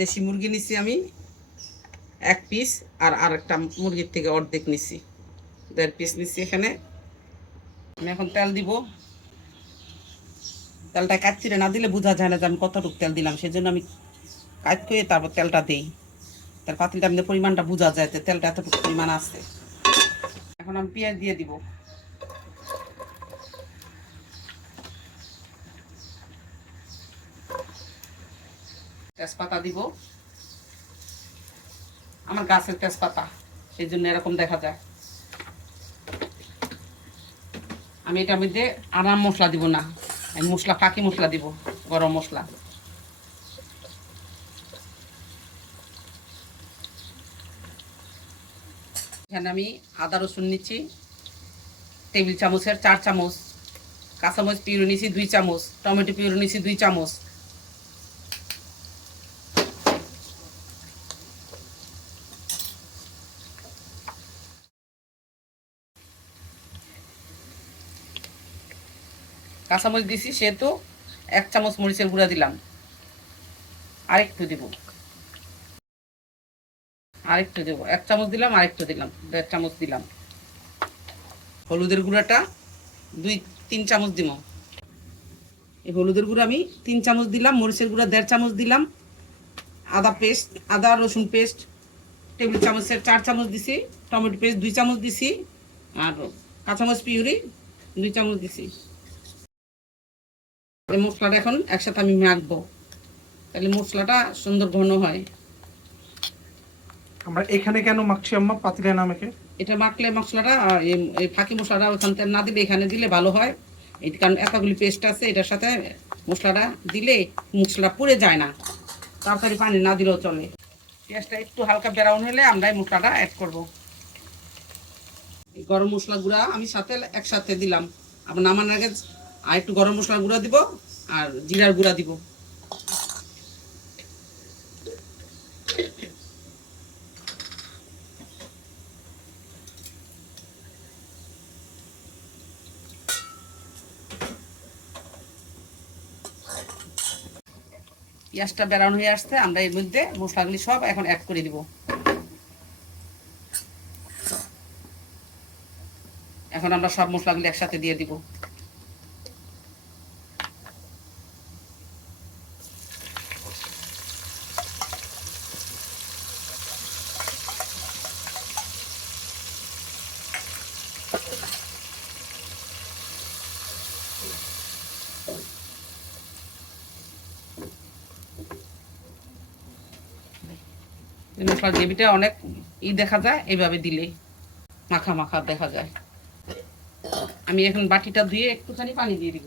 দেশি মুরগি নিছি আমি 1 পিস, আর আরেকটা মুরগির থেকে অর্ধেক নিছি, 1.5 পিস নিছি এখানে। আমি এখন তেল দিব। তেলটা কাটছিরে না দিলে বোঝা যায় না যে আমি কতটুকু তেল দিলাম, সেজন্য আমি কাট করে তারপর তেলটা দিই। তার পাতিলটা আমাদের পরিমাণটা বোঝা যায় যে তেলটা এতটুকু পরিমাণ আছে। এখন আমি পেঁয়াজ দিয়ে দিব। তেজপাতা দিব, আমার গাছের তেজপাতা, সেই জন্য এরকম দেখা যায়। আমি এটার মধ্যে আরাম মশলা দিব না, আমি মশলা ফাঁকি মশলা দিব, গরম মশলা। এখানে আমি আদা রসুন নিচ্ছি টেবিল চামচের 4 চামচ, কাঁচামরিচ পিউরি নিচ্ছি 2 চামচ, টমেটো পিউরি নিচ্ছি 2 চামচ। কাঁচামরিচ দিছি সেহেতু 1 চামচ মরিচের গুঁড়া দিলাম, আরেকটু দিব, আরেকটু দেবো, 1 চামচ দিলাম, আরেকটু দিলাম, 1.5 চামচ দিলাম। হলুদের গুঁড়াটা 2-3 চামচ দিব। এই হলুদের গুঁড়া আমি 3 চামচ দিলাম, মরিচের গুঁড়া 1.5 চামচ দিলাম, আদা রসুন পেস্ট টেবিল চামচের 4 চামচ দিছি, টমেটো পেস্ট 2 চামচ দিছি, আর কাঁচামরিচ পিউরি 2 চামচ দিছি। এই মশলাটা এখন একসাথে আমি মাখবো, তাহলে মশলাটা সুন্দর ঘন হয়। আমরা এখানে কেন মাখছি আম্মা, পাতিলে না মেখে? এটা মাখলে মশলাটা এই ফাঁকি মশলাটা ওখান থেকে না দিলে এখানে দিলে ভালো হয়। এই কারণ এতগুলি পেস্ট আছে, এটার সাথে মশলাটা দিলে মশলা পুড়ে যায় না, তাড়াতাড়ি পানি না দিলেও চলে। পেঁয়াজটা একটু হালকা ব্রাউন হলে আমরা এই মশলাটা অ্যাড করব। এই গরম মশলা গুঁড়া আমি সাথে একসাথে দিলাম, আবার নামানোর আগে আর একটু গরম মশলা গুঁড়া দিব আর জিরার গুঁড়া দিব। পেঁয়াজটা ব্রাউন হয়ে আসছে, আমরা এর মধ্যে মশলাগুলি সব এখন অ্যাড করে দিব। এখন আমরা সব মশলাগুলি একসাথে দিয়ে দিব। মশলার গ্রেভিটা অনেক দেখা যায় এইভাবে দিলে, মাখা মাখা দেখা যায়। আমি এখন বাটিটা ধুয়ে একটুখানি পানি দিয়ে দিব,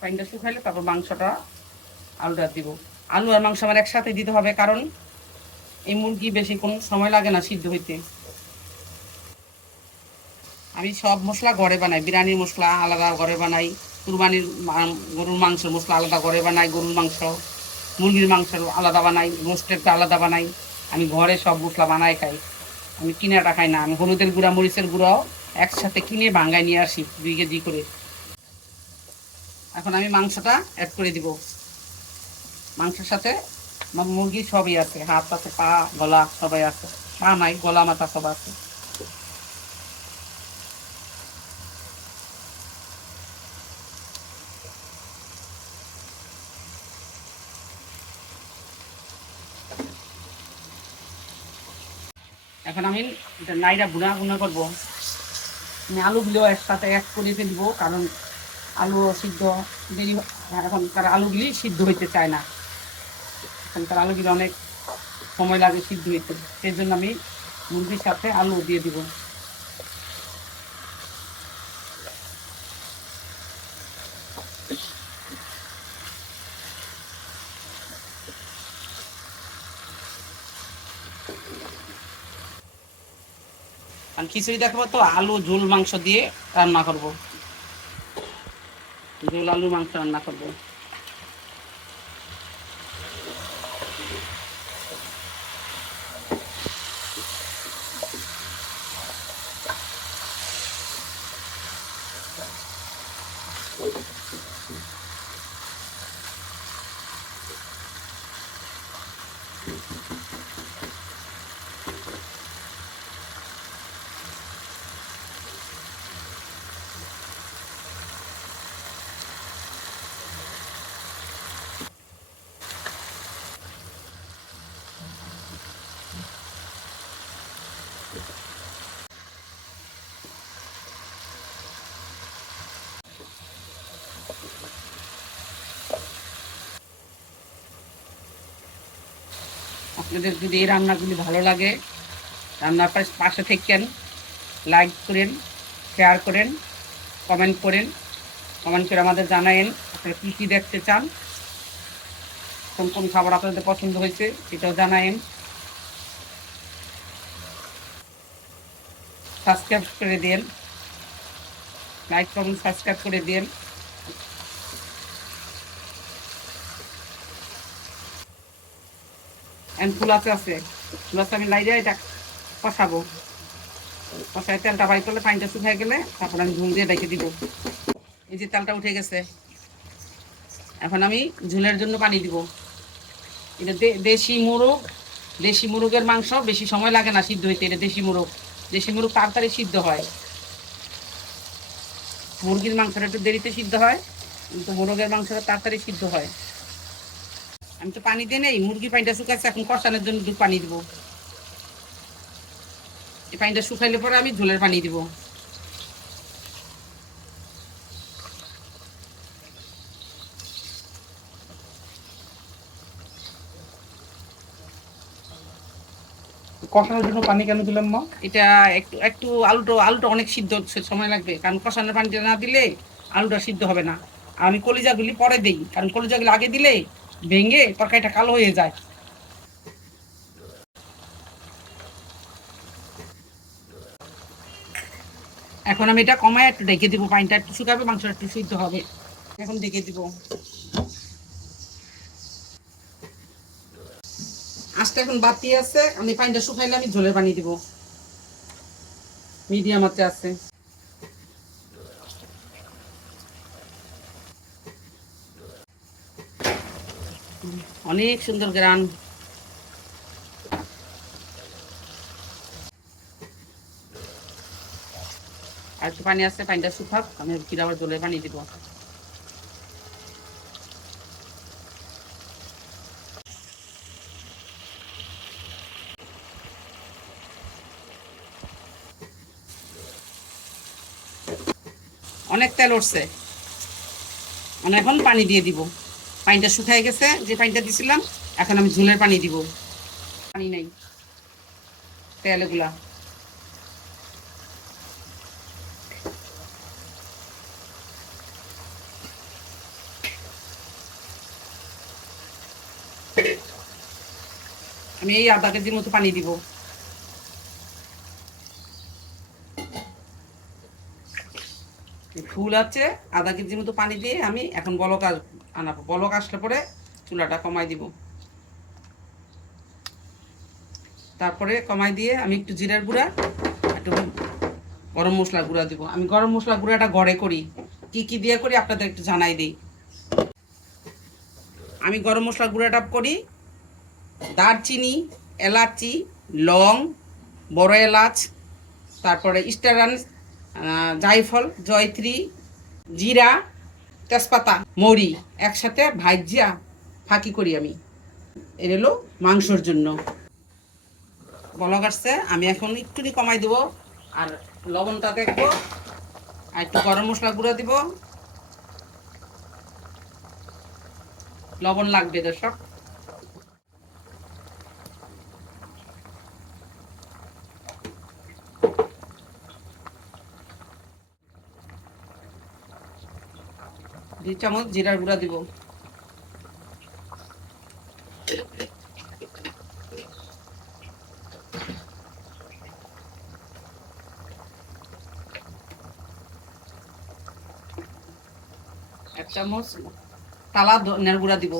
পানিটা শুকাইলে তারপর মাংসটা আলুটা দিব। আলু আর মাংস আমার একসাথে দিতে হবে, কারণ এই মুরগি বেশি কোনো সময় লাগে না সিদ্ধ হইতে। আমি সব মশলা ঘরে বানাই, বিরিয়ানির মশলা আলাদা ঘরে বানাই, কুরবানির গরুর মাংসের মশলা আলাদা ঘরে বানাই, গরুর মাংস মুরগির মাংস আলাদা বানাই, রোস্টেরটা আলাদা বানাই। আমি ঘরে সব মশলা বানাই খাই, আমি কিনাটা খাই না। আমি হলুদের গুঁড়া মরিচের গুঁড়াও একসাথে কিনে ভাঙ্গায় নিয়ে আসি 2 কেজি করে। এখন আমি মাংসটা অ্যাড করে দিব। মাংসের সাথে মুরগি সবই আছে, হাত আছে, পা গলা সবাই আছে, পা নাই গলা মাথা সব আছে। এখন আমি নাইরা গুঁড়া গুঁড়া করবো। আমি আলুগুলো একসাথে এক করে দিব, কারণ আলু সিদ্ধ দেরি, এখনকার আলুগুলি সিদ্ধ হইতে চায় না, এখনকার আলুগুলো অনেক সময় লাগে সিদ্ধ হইতে, সেই জন্য আমি মুরগির সাথে আলু দিয়ে দিব। আর খিচুড়ি দেখাবো তো আলু ঝোল মাংস দিয়ে রান্না করব, ঝোল আলু মাংস রান্না করবো। আপনাদের যদি এই রান্নাগুলি ভালো লাগে, রান্নার পাশে থাকেন, লাইক করেন, শেয়ার করেন, কমেন্ট করেন। কমেন্ট করে আমাদের জানায়েন আপনারা কী কী দেখতে চান, কোন কোন খাবার আপনাদের পছন্দ হয়েছে সেটাও জানায়েন। সাবস্ক্রাইব করে দিন, লাইক কমেন্ট সাবস্ক্রাইব করে দিন। ফুল আছে ফুল আছে, আমি লাইরে এটা কষাবো। কষায় তেলটা বাই করলে পানিটা শুকিয়ে গেলে তারপর আমি ঝুল দিয়ে রেখে দিব। এই যে তেলটা উঠে গেছে, এখন আমি ঝুলের জন্য পানি দিব। এটা দেশি মুরগের মাংস, বেশি সময় লাগে না সিদ্ধ হইতে। এটা দেশি মুরগ তাড়াতাড়ি সিদ্ধ হয়। মুরগির মাংসটা একটু দেরিতে সিদ্ধ হয়, কিন্তু মুরগের মাংসটা তাড়াতাড়ি সিদ্ধ হয়। আমি তো পানি দিয়ে নেই, মুরগির পানিটা শুকাচ্ছে, এখন কষানোর জন্য একটু পানি দিব। এই পানিটা শুকাইলে পরে আমি ঝোলের পানি দিব। কষানোর জন্য পানি কেন দিলাম মা? এটা একটু একটু আলুটা অনেক সিদ্ধ সময় লাগবে, কারণ কষানোর পানিটা না দিলে আলুটা সিদ্ধ হবে না। আর আমি কলিজাগুলি পরে দিই, কারণ কলিজাগুলি আগে দিলে ভেঙে তরকারিটা কালো হয়ে যায়। এখন আমি এটা কমায় একটু ঢেকে দিব, পানিটা একটু শুকাবে, মাংসটা একটু সিদ্ধ হবে। এখন ঢেকে দিব। আঁচটা এখন বাতি আছে, আমি পানিটা শুকাইলে আমি ঝোলের পানি দিব। মিডিয়াম আঁচে আছে। অনেক সুন্দর গ্রান। আর একটু পানি আছে, পানিটা শুকাক, আমি ফির আবার ঝোলের পানি দিব। অনেক তেল উঠছে, আমি এখন পানি দিয়ে দিব। পানিটা শুকিয়ে গেছে, যে পানিটা দিছিলাম, এখন আমি ঝোলের পানি দিব। পানি নাই, তেল এগুলা। আমি এই আধা কেজির মতো পানি দিব। ফুল আছে, আধা কেজির মতো পানি দিয়ে আমি এখন বলক আনাবো। বলক আসলে পরে চুলাটা কমাই দিব। তারপরে কমাই দিয়ে আমি একটু জিরার গুঁড়া, একটু গরম মশলার গুঁড়া দিব। আমি গরম মশলার গুঁড়াটা ঘরে করি, কি কি দিয়ে করি আপনাদের একটু জানাই দিই। আমি গরম মশলার গুঁড়াটা করি দারচিনি, এলাচি, লং, বড় এলাচ, তারপরে স্টারান, জায়ফল, জয়ত্রী, জিরা, তেজপাতা, মরি একসাথে ভাজিয়া ফাঁকি করি আমি। এর হলো মাংসর জন্য। বলক আসছে, আমি এখন একটুনি কমাই দেবো। আর লবণটা দেখবো, আর একটু গরম মশলা গুঁড়ো দিব। লবণ লাগবে দর্শক। দুই চামচ জিরার গুঁড়া দিব। এক চামচ টালা ধনিয়ার গুঁড়া দিব।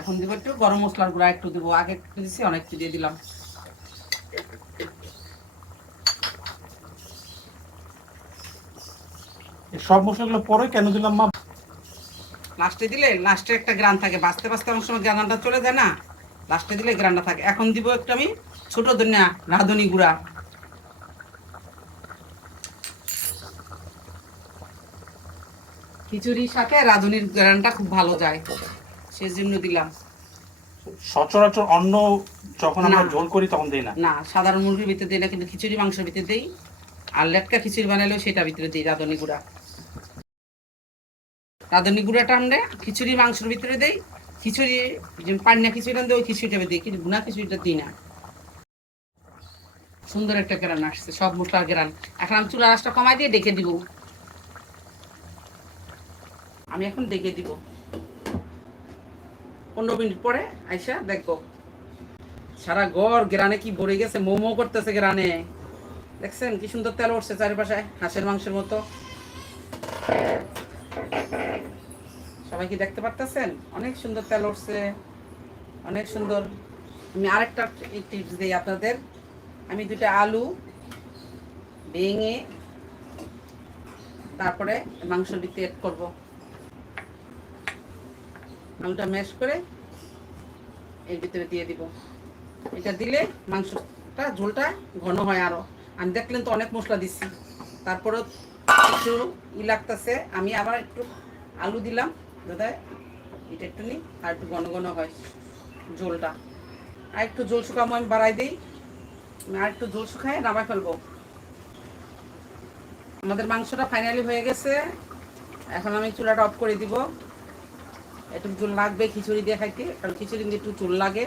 এখন দিব একটু গরম মশলার গুঁড়া, একটু দিব, আগে একটু দিয়েছি, অনেক একটু দিয়ে দিলাম। সব মশলাগুলো পরে কেন দিলাম মা? লাস্টে দিলে লাস্টে একটা গ্রান থাকে, বাঁচতে বাঁচতে অনেক সময় গ্রানটা চলে যায় না, লাস্টে দিলে গ্রানটা থাকে। এখন দিব একটু আমি ছোট ধনিয়া, রাঁধুনি গুঁড়া। খিচুড়ির সাথে রাঁধুনির গ্রানটা খুব ভালো যায়, সেজন্য দিলাম। সচরাচর অন্য যখন আমরা না। ঝোল করি তখন দেই না। না, সাধারণ মুরগির ভিতরে দিই না, কিন্তু খিচুড়ি মাংসের ভিতরে দিই। আর লেটকা খিচুড়ি বানালেও সেটা ভিতরে দিই রাঁধুনি গুঁড়া। রাঁধুনি গুঁড়াটা আমরা খিচুড়ি মাংসের ভিতরে দেই, খিচুড়ি যে পান্না খিচুড়িটা দিই ওই খিচুড়িটা দিই, কিন্তু ভুনা খিচুড়িটা দিই না। সুন্দর একটা গ্রান আসছে, সব মশলার গ্রান। এখন আমি চুলা আঁচটা কমাই দিয়ে ডেকে দিব। আমি এখন ডেকে দিব 15 মিনিট পরে আইসা দেখবো। সারা ঘর গ্রানে কি ভরে গেছে, মোমো করতেছে গ্রানে। দেখছেন কি সুন্দর তেল উঠছে চারিপাশে, হাঁসের মাংসের মতো। সবাই কি দেখতে পারতেছেন? অনেক সুন্দর তেল উঠছে, অনেক সুন্দর। আমি আরেকটা টিপস দিই আপনাদের। আমি 2টা আলু ভেঙে তারপরে মাংসের ভিতরে এড করবো। আলুটা ম্যাশ করে এর ভিতরে দিয়ে দিব। এটা দিলে মাংসটা ঝোলটা ঘন হয় আরো। আমি দেখলেন তো অনেক মশলা দিচ্ছি, তারপরেও একটু লাগতেছে। আমি আবার একটু আলু দিলাম দাদা, এটা একটু নিই আর একটু ঘন ঘন হয় ঝোলটা। আর একটু ঝোল শুকামো আমি বাড়াই দিই। আর একটু ঝোল শুকায় নামাই ফেলবো। আমাদের মাংসটা ফাইনালি হয়ে গেছে। এখন আমি চুলাটা অফ করে দিব। একটু ঝোল লাগবে খিচুড়ি দিয়ে খাইতে, কারণ খিচুড়ি দিয়ে একটু ঝোল লাগে।